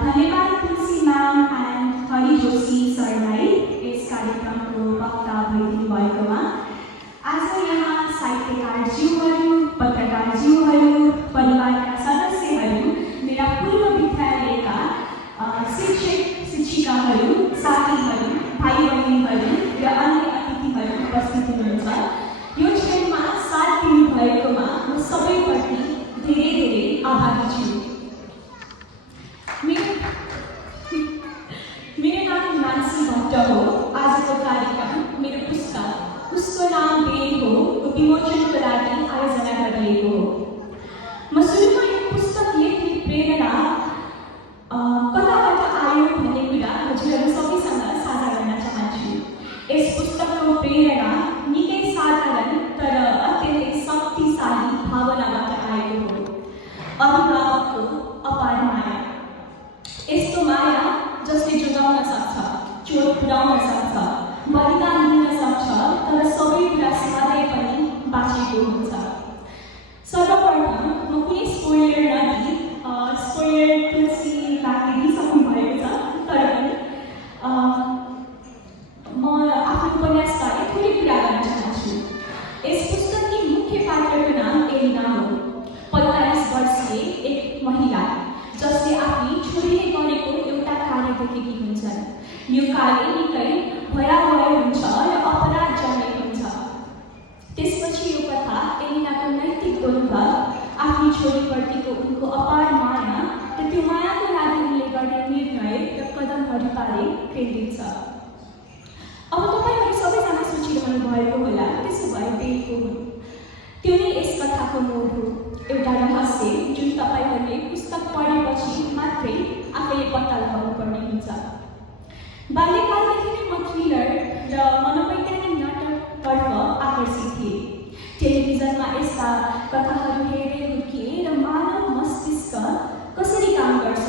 धन्यवाद तुलसी ma'am and Hari Joshi सरलाई यस कार्यक्रमको वक्ता भइदिनु भएकोमा। आज यहाँ साहित्यकारज्यूहरू, पत्रकारज्यूहरू, परिवारका सदस्यहरू, मेरा पूर्व विद्यालयका शिक्षक शिक्षिकाहरू, साथीहरू, भाइ बहिनीहरू र अन्य अतिथिहरू उपस्थित हुनुहुन्छ। यो क्षणमा साथ दिनुभएकोमा म सबैप्रति धेरै धेरै आभारी छु। मेरो नाम मानसी भट्ट हो। आजको कार्यक्रम मेरो पुस्तक उसको नाम बेल हो विमोचनको लागि आयोजना गरिएको हो। म सुरुमा यो पुस्तक लेख्ने प्रेरणा कताबाट आयो भन्ने कुरा हजुरहरू सबैसँग साझा गर्न चाहन्छु। यस पुस्तकको प्रेरणा निकै साधारण तर अत्यन्तै शक्तिशाली भावनाबाट आएको हो। अभिभावकको अपार माया, यस्तो माया जसले जोगाउन सक्छ, चोट पुर्याउन सक्छ, बलिदान दिन सक्छ, तर सबै कुरा सधैँ पनि बाँचेको हुन्छ। सर्वप्रथम म कुनै स्पोइलर नदिई, स्पोइलर तुलसी राखिदिइसक्नु भएको छ, तर पनि म आफ्नो उपन्यासबारे थोरै कुरा गर्न चाहन्छु। यस पुस्तककी मुख्य पात्रको नाम एलिना हो। 45 वर्षीय एक महिला जसले आफ्नी छोरीले गरेको एउटा कार्य देखेकी हुन्छन्। यो कार्य निकै भयावह हुन्छ र अपराध जन्मेको हुन्छ। त्यसपछि यो कथा एलिनाको नैतिक द्वन्द्व, आफ्नी छोरीप्रतिको उनको अपार माया र त्यो मायाको लागि उनले गर्ने निर्णय र कदमहरूबारे केन्द्रित छ। अब तपाईँहरू सबैजना सोचिरहनु भएको होला, त्यसो भए बेल को हुन्? त्यो नै यस कथाको मोड हो। एउटा रहस्य जुन तपाईँहरूले पुस्तक पढेपछि मात्रै आफैले पत्ता लगाउनु पर्ने हुन्छ। बाल्यकालदेखि नै म थ्रिलर र मनोवैज्ञानिक नाटकतर्फ आकर्षित थिएँ। टेलिभिजनमा यस्ता कथाहरू हेर्दै हुर्किएँ र मानव मस्तिष्क कसरी काम गर्छ,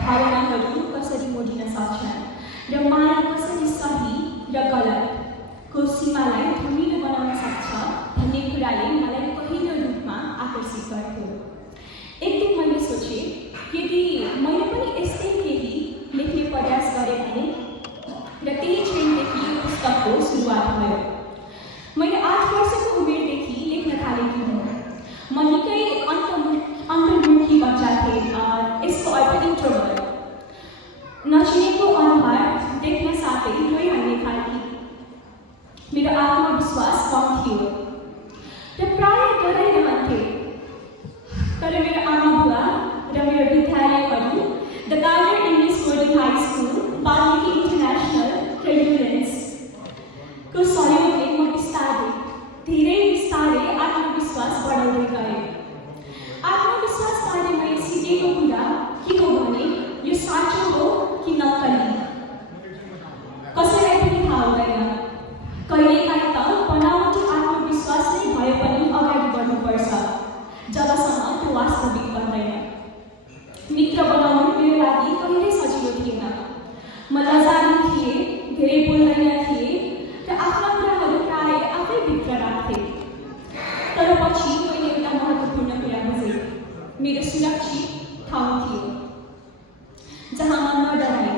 भावनाहरू कसरी मोडिन सक्छन् र माया कसरी सही र गलतको सीमालाई धमिलो बनाउन सक्छ भन्ने कुराले मलाई पहिलो रूपमा आकर्षित गर्थ्यो। एक दिन मैले सोचेँ, यदि मैले पनि यस्तै केही लेख्ने प्रयास गरेँ भने, र त्यही क्षणदेखि यो पुस्तकको सुरुवात भयो। मैले 8 वर्षको उमेरदेखि लेख्न थालेकी हुँ। म निकै अन्तर्मुखी बच्चा थिएँ। यसको अर्थ इन्ट्रोभर्ट। नचिनेको अनुहार देख्न साथै रोइहाल्ने खालकी। मेरो आत्मविश्वास कम थियो र प्रायः डराइरहन्थेँ। तर मेरो आमा बुवा र मेरो विद्यालयहरू the garden English boarding high school, Valmiki international र युरेन्सको सहयोगले म धेरै बिस्तारै आत्मविश्वास बढाउँदै गएँ। आत्मविश्वासबारे मैले सिकेको कुरा के हो भने, यो साँचो हो कि नक्कली कसैलाई पनि थाहा हुँदैन। कहिलेकाहीँ त बनावटी आत्मविश्वास नै भए पनि अगाडि बढ्नुपर्छ जबसम्म त्यो वास्तविक बन्दैन। मित्र बनाउनु मेरो लागि कहिल्यै सजिलो थिएन। म लजालु थिएँ, धेरै बोल्दैन थिएँ र आफ्ना कुराहरू प्रायः आफै भित्र राख्थेँ। तर पछि मैले एउटा महत्त्वपूर्ण कुरा बुझेँ। मेरो सुरक्षित ठाउँ थियो जहाँ म नडराई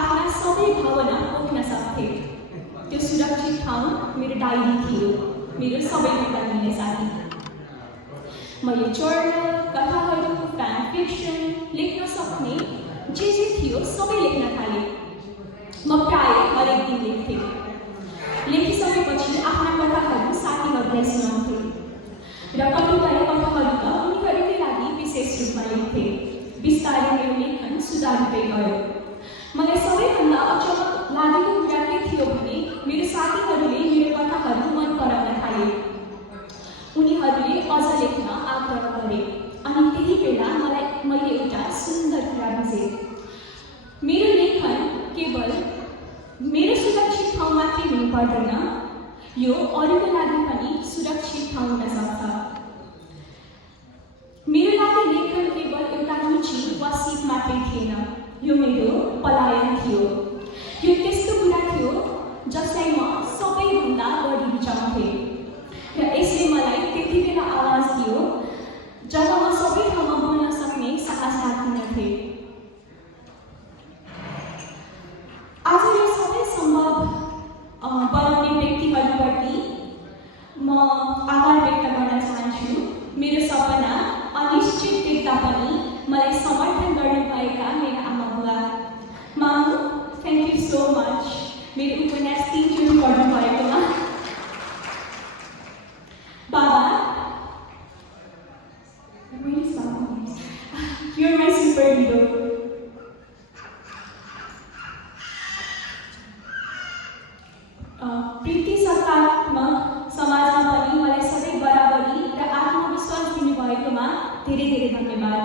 आफ्ना सबै भावना पोख्न सक्थेँ। त्यो सुरक्षित ठाउँ मेरो डायरी थियो, मेरो सबैभन्दा मिल्ने साथी। मैले जर्नल, कथाहरू, फ्यान फिक्सन, लेख्न सक्ने जे थियो सबै लेख्न थालेँ। म प्रायः हरेक दिन लेख्थेँ। लेखिसकेपछि आफ्ना कथाहरू साथीहरूलाई सुनाउँथेँ र कतिपय कथाहरू त उनीहरूकै लागि विशेष रूपमा लेख्थेँ। बिस्तारै मेरो लेखन सुधार्दै गयो। मलाई सबैभन्दा अचम्म लागेको कुरा के थियो भने, मेरो साथीहरूले मेरो कथाहरू मन पराउन थाले। उनीहरूले अझ लेख्न आग्रह गरे अनि त्यही बेला मैले एउटा सुन्दर कुरा बुझेँ। मेरो लेखन केवल मेरो सुरक्षित ठाउँ मात्रै हुनु पर्दैन, यो अरूको लागि पनि सुरक्षित ठाउँ हुन सक्छ। मेरो लागि लेखन केवल एउटा रुचि वा सिप मात्रै थिएन, यो मेरो पलायन थियो। यो त्यस्तो कुरा थियो जसलाई म सबैभन्दा बढी रुचाउँथेँ र यसले मलाई त्यति बेला आवाज दियो जब म सबै ठाउँमा बोल्न सक्ने साहस राख्दिनथेँ। यो उपन्यास 3 चोटि पढ्नु भएकोमा बाबा, where is Baba? You're my superhero. प्रीति सकारात्मक समाजमा पनि मलाई सधैँ बराबरी र आत्मविश्वास दिनुभएकोमा धेरै धेरै धन्यवाद।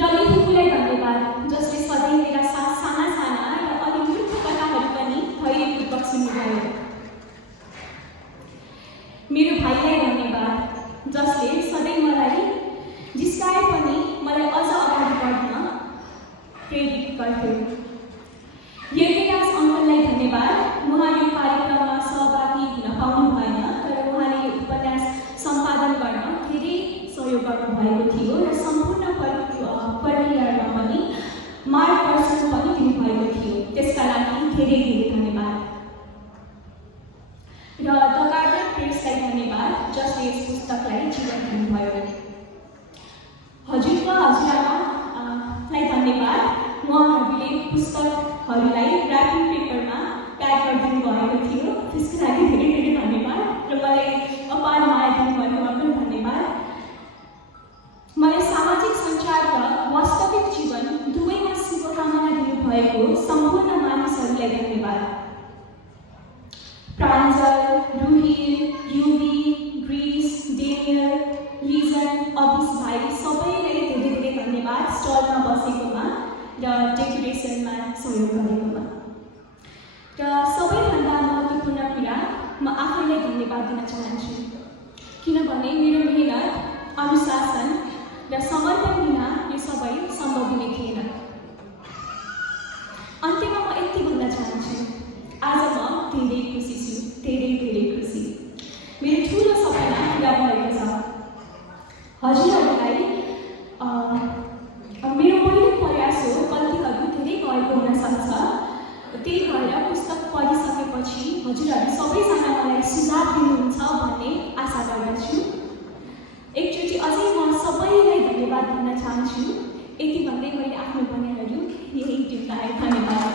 डली फुपूलाई धन्यवाद जसले सधैँ मेरा साथ साना साना र अलिमूर्ख कथाहरू पनि धैर्यपूर्वक सुन्नुभयो। मेरो भाइलाई धन्यवाद जसले सधैँ मलाई जिस्काए पनि मलाई अझ अगाडि बढ्न प्रेरित गर्थ्यो। यज्ञराज अङ्कललाई धन्यवाद। उहाँ यो कार्यक्रममा सहभागी हुन पाउनु भएन, तर उहाँले यो उपन्यास सम्पादन गर्न धेरै सहयोग गर्नुभएको थियो र सम्पूर्ण प्रक्रियामा पनि मार्गदर्शन पनि दिनुभएको थियो। त्यसका लागि धेरै धेरै धन्यवाद। र द गार्डन प्रेसलाई धन्यवाद जसले यस पुस्तकलाई जीवन दिनुभयो। हजुरबा हजुरआमालाई धन्यवाद। उहाँहरूले पुस्तकहरूलाई ऱ्यापिङ पेपरमा प्याक गरिदिनु भएको थियो, त्यसको लागि धेरै धेरै धन्यवाद र मलाई अपार माया दिनुभएकोमा पनि धन्यवाद। मलाई सामाजिक सञ्चार र वास्तविक जीवन दुवैमा शुभकामना दिनुभएको सम्पूर्ण मानिसहरूलाई धन्यवाद। प्राञ्जल, रुहिल, युवी, ग्रिस, डेनियल, रिजन, अभिस भाइ सबैलाई धेरै धेरै धन्यवाद स्टलमा बसेकोमा र डेकोरेसनमा सहयोग गरेकोमा। र सबैभन्दा महत्त्वपूर्ण कुरा म आफैलाई धन्यवाद दिन चाहन्छु, किनभने मेरो मेहनत, अनुशासन र समर्पण बिना यो सबै सम्भव हुने थिएन। अन्त्यमा म यति भन्न चाहन्छु, आज म धेरै खुसी छु, धेरै धेरै खुसी। मेरो ठुलो सपना पुरा भएको छ। हजुरहरूलाई मेरो पहिलो प्रयास हो, गल्तीहरू धेरै गएको हुनसक्छ, त्यही भएर पुस्तक पढिसकेपछि हजुरहरू सबैजना मलाई सुझाव दिनुहुन्छ भन्ने आशा गर्दछु। एकचोटि अझै म सबैलाई धन्यवाद भन्न चाहन्छु। यति भन्दै मैले आफ्नो भनाइहरू यही टिप्न धन्यवाद।